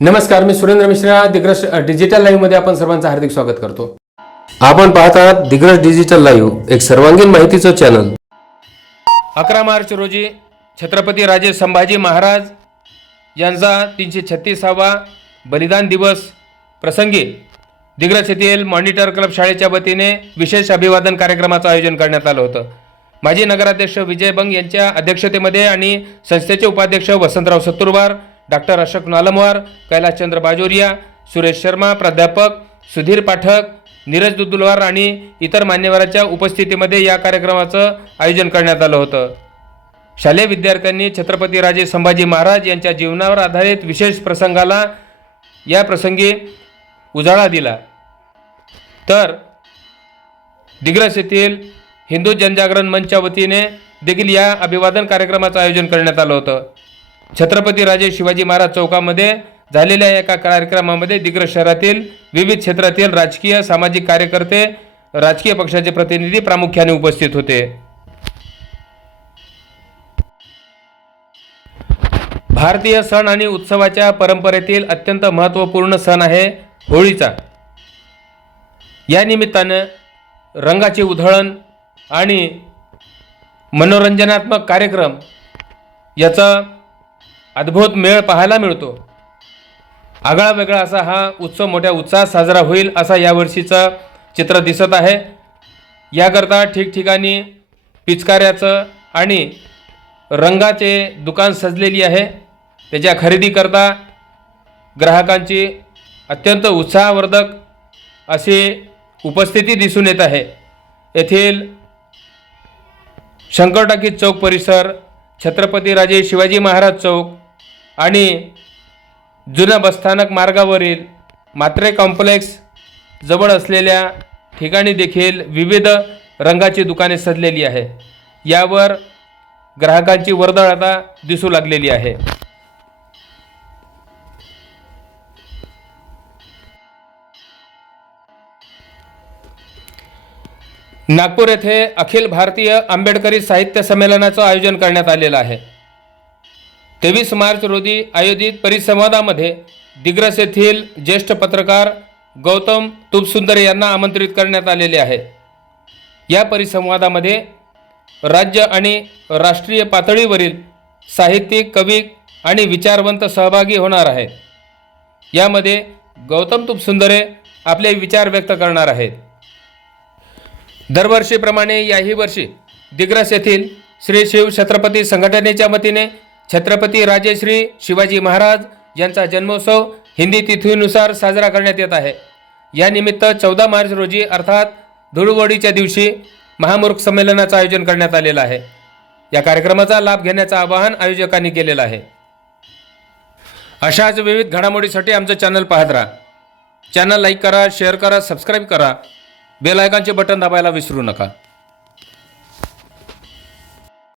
नमस्कार मी सुरेंद्र मिश्रा. दिग्रस डिजिटल लाईव्हमध्ये आपण सर्वांचं हार्दिक स्वागत करतो. आपण पाहत आहात दिग्रस डिजिटल लाईव्ह एक सर्वांगीण माहितीचं चॅनल. अकरा मार्च रोजी छत्रपती राजे संभाजी महाराज यांचा तीनशे छत्तीसावा बलिदान दिवस प्रसंगी दिग्रस येथील मॉनिटर क्लब शाळेच्या वतीने विशेष अभिवादन कार्यक्रमाचं आयोजन करण्यात आलं होतं. माजी नगराध्यक्ष विजय बंग यांच्या अध्यक्षतेमध्ये आणि संस्थेचे उपाध्यक्ष वसंतराव सत्तुरवार डॉक्टर अशोक नालमवार कैलासचंद्र बाजोरिया सुरेश शर्मा प्राध्यापक सुधीर पाठक नीरज दुदुलवार आणि इतर मान्यवरांच्या उपस्थितीमध्ये या कार्यक्रमाचं आयोजन करण्यात आलं होतं. शालेय विद्यार्थ्यांनी छत्रपती राजे संभाजी महाराज यांच्या जीवनावर आधारित विशेष प्रसंगाला या प्रसंगी उजाळा दिला. तर दिग्रस येथील हिंदू जनजागरण मंचच्या वतीने देखील या अभिवादन कार्यक्रमाचं आयोजन करण्यात आलं होतं. छत्रपती राजे शिवाजी महाराज चौकामध्ये झालेल्या एका कार्यक्रमामध्ये दिग्रज शहरातील विविध क्षेत्रातील राजकीय सामाजिक कार्यकर्ते राजकीय पक्षाचे प्रतिनिधी प्रामुख्याने उपस्थित होते. भारतीय सण आणि उत्सवाच्या परंपरेतील अत्यंत महत्त्वपूर्ण सण आहे होळीचा. या निमित्तानं रंगाची उधळण आणि मनोरंजनात्मक कार्यक्रम याचा अद्भुत मेळ पाहायला मिळतो. आगळा वेगळा असा हा उत्सव मोठ्या उत्साहात साजरा होईल असा यावर्षीचं चित्र दिसत आहे. याकरता ठिकठिकाणी पिचकाऱ्याचं आणि रंगाचे दुकान सजलेली आहे. त्याच्या खरेदीकरता ग्राहकांची अत्यंत उत्साहवर्धक अशी उपस्थिती दिसून येत आहे. येथील शंकरटाकी चौक परिसर छत्रपती राजे शिवाजी महाराज चौक आणि जुन्या बसस्थानक मार्गावरील मात्रे कॉम्प्लेक्स जवळ असलेल्या ठिकाणी देखील विविध रंगाची दुकाने सजलेली आहे. यावर ग्राहकांची वर्दळ आता दिसू लागलेली आहे. नागपूर येथे अखिल भारतीय आंबेडकरी साहित्य संमेलनाचं आयोजन करण्यात आलेलं आहे. तेवीस मार्च रोजी आयोजित परिसंवादामध्ये दिग्रस येथील ज्येष्ठ पत्रकार गौतम तुपसुंदर यांना आमंत्रित करण्यात आलेले आहे. या परिसंवादामध्ये राज्य आणि राष्ट्रीय पातळीवरील साहित्यिक कवी आणि विचारवंत सहभागी होणार आहेत. यामध्ये गौतम तुपसुंदरे आपले विचार व्यक्त करणार आहेत. दरवर्षीप्रमाणे याही वर्षी दिग्रस येथील श्री शिव छत्रपती संघटनेच्या वतीने छत्रपती राजेश्री शिवाजी महाराज यांचा जन्मोत्सव हिंदी तिथीनुसार साजरा करण्यात येत आहे. यानिमित्त चौदा मार्च रोजी अर्थात धुळवडीच्या दिवशी महामूर्ख संमेलनाचं आयोजन करण्यात आलेलं आहे. या कार्यक्रमाचा लाभ घेण्याचं आवाहन आयोजकांनी केलेलं आहे. अशाच विविध घडामोडीसाठी आमचं चॅनल पाहत राहा. चॅनल लाईक करा शेअर करा सबस्क्राईब करा. बेल आयकॉनचे बटन दाबायला विसरू नका.